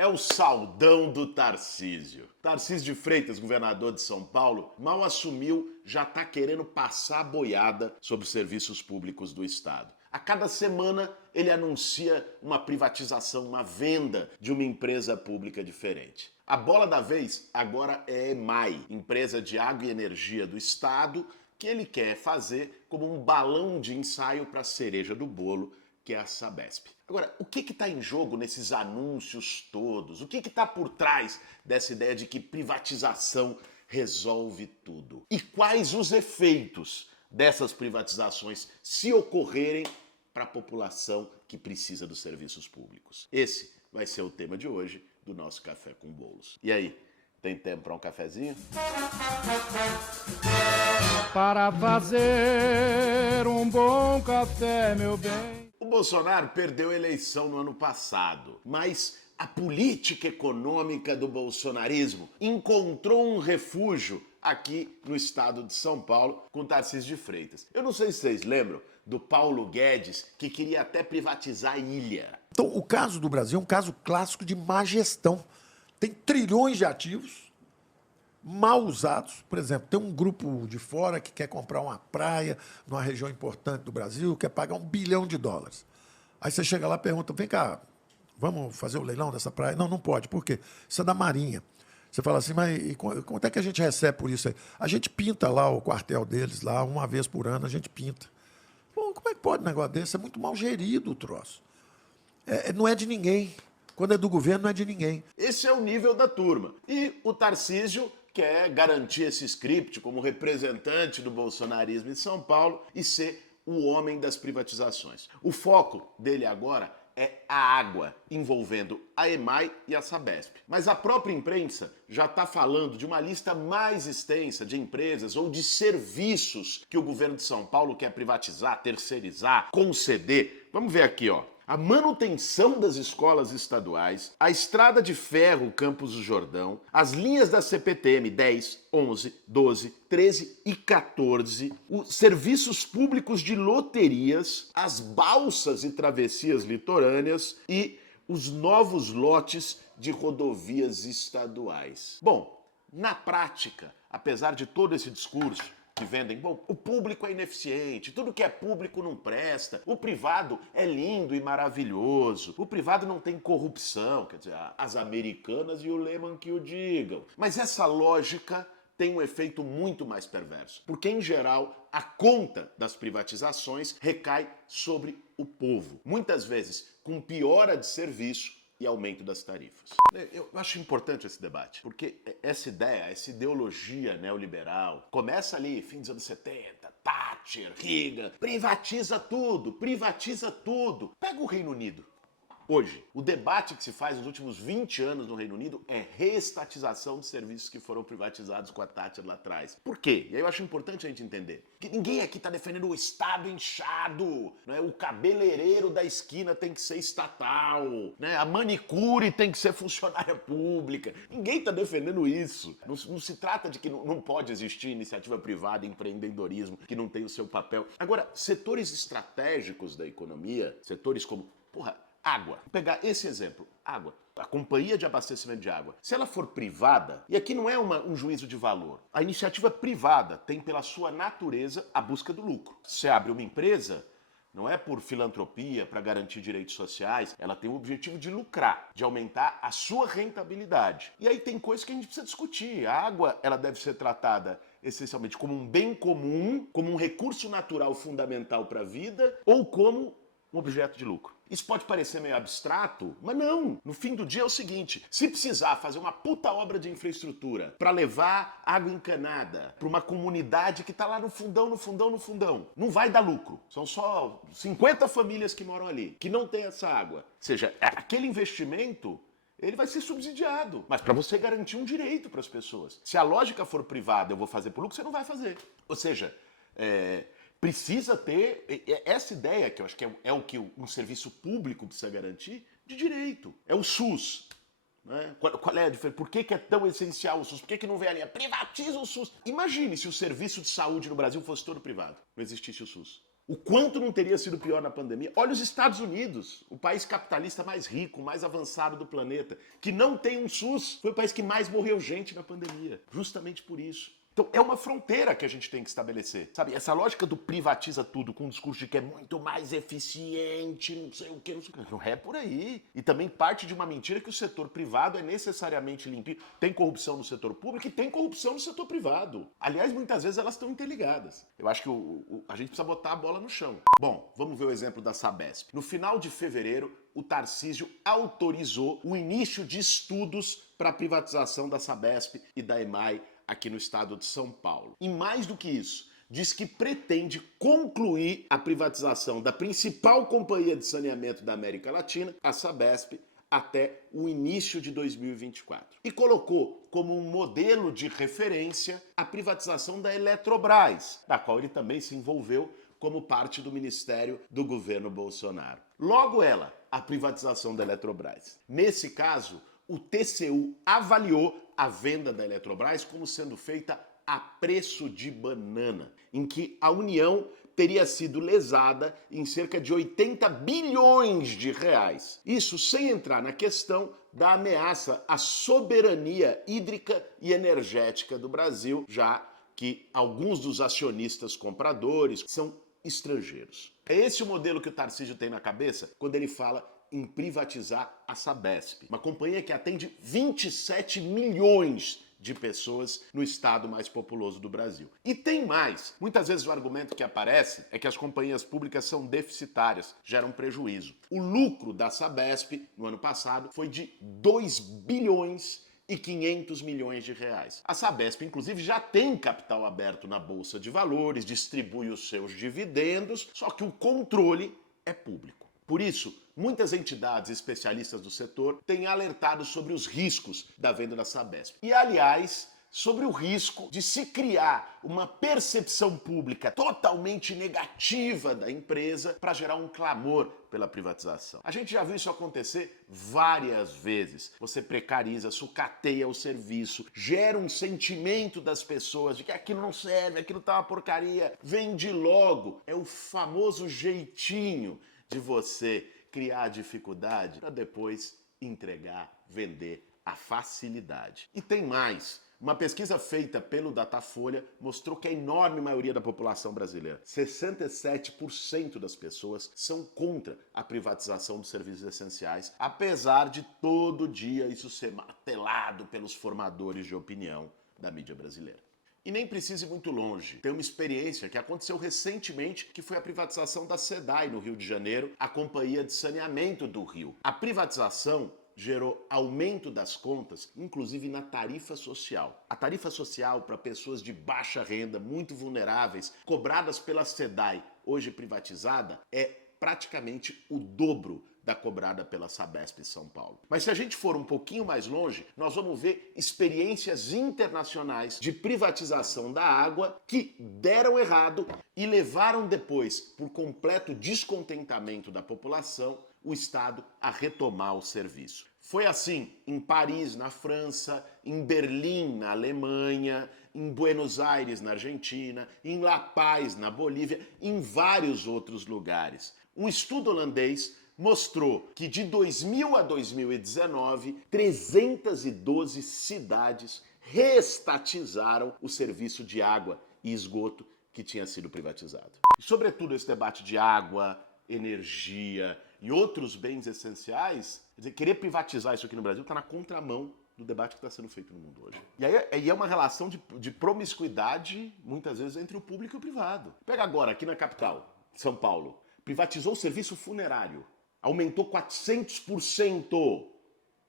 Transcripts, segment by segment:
é o saldão do Tarcísio. Tarcísio de Freitas, governador de São Paulo, mal assumiu, já está querendo passar a boiada sobre os serviços públicos do Estado. A cada semana ele anuncia uma privatização, uma venda de uma empresa pública diferente. A bola da vez agora é a EMAI, empresa de água e energia do Estado, que ele quer fazer como um balão de ensaio para a cereja do bolo, que é a Sabesp. Agora, o que está em jogo nesses anúncios todos? O que está por trás dessa ideia de que privatização resolve tudo? E quais os efeitos dessas privatizações, se ocorrerem, para a população que precisa dos serviços públicos? Esse vai ser o tema de hoje do nosso Café com Bolos. E aí, tem tempo para um cafezinho? Para fazer um bom café, meu bem. O Bolsonaro perdeu a eleição no ano passado, mas a política econômica do bolsonarismo encontrou um refúgio aqui no estado de São Paulo com Tarcísio de Freitas. Eu não sei se vocês lembram do Paulo Guedes, que queria até privatizar a ilha. Então, o caso do Brasil é um caso clássico de má gestão. Tem trilhões de ativos mal usados. Por exemplo, tem um grupo de fora que quer comprar uma praia numa região importante do Brasil, quer pagar $1 bilhão. Aí você chega lá e pergunta, vem cá, vamos fazer o leilão dessa praia? Não, não pode. Por quê? Isso é da Marinha. Você fala assim, mas e quanto é que a gente recebe por isso aí? A gente pinta lá o quartel deles, lá uma vez por ano a gente pinta. Bom, como é que pode um negócio desse? É muito mal gerido o troço. Não é de ninguém. Quando é do governo, não é de ninguém. Esse é o nível da turma. E o Tarcísio quer garantir esse script como representante do bolsonarismo em São Paulo e ser o homem das privatizações. O foco dele agora é a água, envolvendo a EMAI e a Sabesp. Mas a própria imprensa já está falando de uma lista mais extensa de empresas ou de serviços que o governo de São Paulo quer privatizar, terceirizar, conceder. Vamos ver aqui, ó. A manutenção das escolas estaduais, a estrada de ferro Campos do Jordão, as linhas da CPTM 10, 11, 12, 13 e 14, os serviços públicos de loterias, as balsas e travessias litorâneas e os novos lotes de rodovias estaduais. Bom, na prática, apesar de todo esse discurso, que vendem, bom, o público é ineficiente, tudo que é público não presta, o privado é lindo e maravilhoso, o privado não tem corrupção, quer dizer, as americanas e o Lehman que o digam. Mas essa lógica tem um efeito muito mais perverso, porque, em geral, a conta das privatizações recai sobre o povo, muitas vezes com piora de serviço e aumento das tarifas. Eu acho importante esse debate, porque essa ideia, essa ideologia neoliberal, começa ali, fim dos anos 70, Thatcher, Reagan, privatiza tudo, privatiza tudo. Pega o Reino Unido. Hoje, o debate que se faz nos últimos 20 anos no Reino Unido é reestatização de serviços que foram privatizados com a Thatcher lá atrás. Por quê? E aí eu acho importante a gente entender que ninguém aqui está defendendo o Estado inchado, né? O cabeleireiro da esquina tem que ser estatal, né? A manicure tem que ser funcionária pública. Ninguém está defendendo isso. Não se trata de que não pode existir iniciativa privada, empreendedorismo, que não tem o seu papel. Agora, setores estratégicos da economia, setores como, água. Vou pegar esse exemplo, água. A companhia de abastecimento de água, se ela for privada, e aqui não é um juízo de valor, a iniciativa privada tem pela sua natureza a busca do lucro. Você abre uma empresa, não é por filantropia, para garantir direitos sociais, ela tem o objetivo de lucrar, de aumentar a sua rentabilidade. E aí tem coisas que a gente precisa discutir. A água, ela deve ser tratada essencialmente como um bem comum, como um recurso natural fundamental para a vida, ou como um objeto de lucro. Isso pode parecer meio abstrato, mas não. No fim do dia é o seguinte, se precisar fazer uma puta obra de infraestrutura para levar água encanada para uma comunidade que tá lá no fundão, não vai dar lucro. São só 50 famílias que moram ali, que não tem essa água. Ou seja, aquele investimento, ele vai ser subsidiado, mas para você garantir um direito para as pessoas. Se a lógica for privada, eu vou fazer por lucro, você não vai fazer. Ou seja, precisa ter essa ideia, que eu acho que é o que um serviço público precisa garantir, de direito. É o SUS. Né? Qual é a diferença? Por que é tão essencial o SUS? Por que não vem ali? Privatiza o SUS. Imagine se o serviço de saúde no Brasil fosse todo privado. Não existisse o SUS. O quanto não teria sido pior na pandemia? Olha os Estados Unidos, o país capitalista mais rico, mais avançado do planeta, que não tem um SUS. Foi o país que mais morreu gente na pandemia, justamente por isso. Então é uma fronteira que a gente tem que estabelecer, sabe? Essa lógica do privatiza tudo com um discurso de que é muito mais eficiente, não sei o que, não sei o que. Não é por aí. E também parte de uma mentira que o setor privado é necessariamente limpinho. Tem corrupção no setor público e tem corrupção no setor privado. Aliás, muitas vezes elas estão interligadas. Eu acho que a gente precisa botar a bola no chão. Bom, vamos ver o exemplo da Sabesp. No final de fevereiro, o Tarcísio autorizou o início de estudos para a privatização da Sabesp e da EMAI aqui no estado de São Paulo. E mais do que isso, diz que pretende concluir a privatização da principal companhia de saneamento da América Latina, a Sabesp, até o início de 2024. E colocou como um modelo de referência a privatização da Eletrobras, da qual ele também se envolveu como parte do ministério do governo Bolsonaro. Logo ela, a privatização da Eletrobras. Nesse caso, o TCU avaliou a venda da Eletrobras como sendo feita a preço de banana, em que a União teria sido lesada em cerca de 80 bilhões de reais. Isso sem entrar na questão da ameaça à soberania hídrica e energética do Brasil, já que alguns dos acionistas compradores são estrangeiros. É esse o modelo que o Tarcísio tem na cabeça quando ele fala em privatizar a Sabesp, uma companhia que atende 27 milhões de pessoas no estado mais populoso do Brasil. E tem mais. Muitas vezes o argumento que aparece é que as companhias públicas são deficitárias, geram prejuízo. O lucro da Sabesp no ano passado foi de 2 bilhões e 500 milhões de reais. A Sabesp, inclusive, já tem capital aberto na Bolsa de Valores, distribui os seus dividendos, só que o controle é público. Por isso, muitas entidades especialistas do setor têm alertado sobre os riscos da venda da Sabesp. E, aliás, sobre o risco de se criar uma percepção pública totalmente negativa da empresa para gerar um clamor pela privatização. A gente já viu isso acontecer várias vezes. Você precariza, sucateia o serviço, gera um sentimento das pessoas de que aquilo não serve, aquilo tá uma porcaria, vende logo. É o famoso jeitinho de você criar dificuldade para depois entregar, vender a facilidade. E tem mais. Uma pesquisa feita pelo Datafolha mostrou que a enorme maioria da população brasileira, 67% das pessoas, são contra a privatização dos serviços essenciais, apesar de todo dia isso ser martelado pelos formadores de opinião da mídia brasileira. E nem precise ir muito longe. Tem uma experiência que aconteceu recentemente, que foi a privatização da SEDAI no Rio de Janeiro, a Companhia de Saneamento do Rio. A privatização gerou aumento das contas, inclusive na tarifa social. A tarifa social para pessoas de baixa renda, muito vulneráveis, cobradas pela SEDAI, hoje privatizada, é praticamente o dobro da cobrada pela Sabesp em São Paulo. Mas se a gente for um pouquinho mais longe, nós vamos ver experiências internacionais de privatização da água que deram errado e levaram depois, por completo descontentamento da população, o Estado a retomar o serviço. Foi assim em Paris, na França, em Berlim, na Alemanha, em Buenos Aires, na Argentina, em La Paz, na Bolívia, em vários outros lugares. Um estudo holandês mostrou que de 2000 a 2019, 312 cidades reestatizaram o serviço de água e esgoto que tinha sido privatizado. E, sobretudo, esse debate de água, energia e outros bens essenciais, quer dizer, querer privatizar isso aqui no Brasil está na contramão do debate que está sendo feito no mundo hoje. E aí é uma relação de promiscuidade, muitas vezes, entre o público e o privado. Pega agora, aqui na capital, São Paulo, privatizou o serviço funerário. Aumentou 400%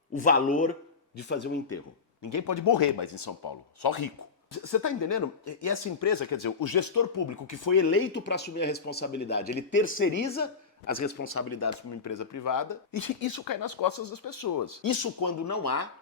o valor de fazer um enterro. Ninguém pode morrer mais em São Paulo, só rico. Você está entendendo? E essa empresa, quer dizer, o gestor público que foi eleito para assumir a responsabilidade, ele terceiriza as responsabilidades para uma empresa privada e isso cai nas costas das pessoas. Isso quando não há,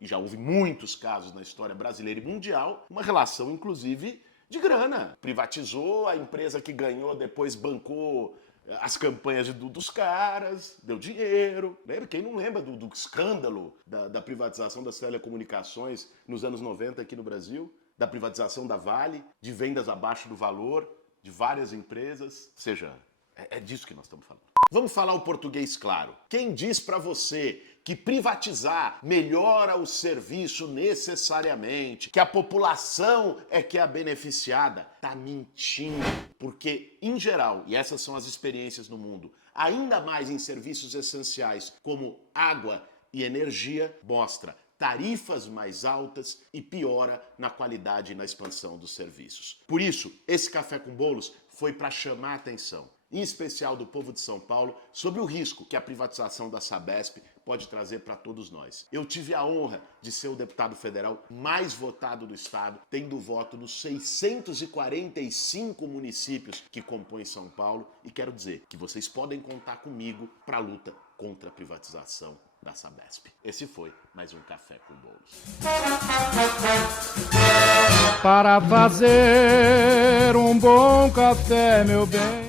e já houve muitos casos na história brasileira e mundial, uma relação, inclusive, de grana. Privatizou, a empresa que ganhou depois bancou as campanhas dos caras, deu dinheiro. Lembra? Quem não lembra do escândalo da privatização das telecomunicações nos anos 90 aqui no Brasil? Da privatização da Vale, de vendas abaixo do valor, de várias empresas, ou seja, é disso que nós estamos falando. Vamos falar o português claro. Quem diz para você que privatizar melhora o serviço necessariamente, que a população é que é a beneficiada, tá mentindo. Porque, em geral, e essas são as experiências no mundo, ainda mais em serviços essenciais como água e energia, mostra tarifas mais altas e piora na qualidade e na expansão dos serviços. Por isso, esse Café com Bolos foi para chamar a atenção, em especial do povo de São Paulo, sobre o risco que a privatização da Sabesp pode trazer para todos nós. Eu tive a honra de ser o deputado federal mais votado do estado, tendo voto nos 645 municípios que compõem São Paulo, e quero dizer que vocês podem contar comigo para a luta contra a privatização da Sabesp. Esse foi mais um Café com Bolos. Para fazer um bom café, meu bem.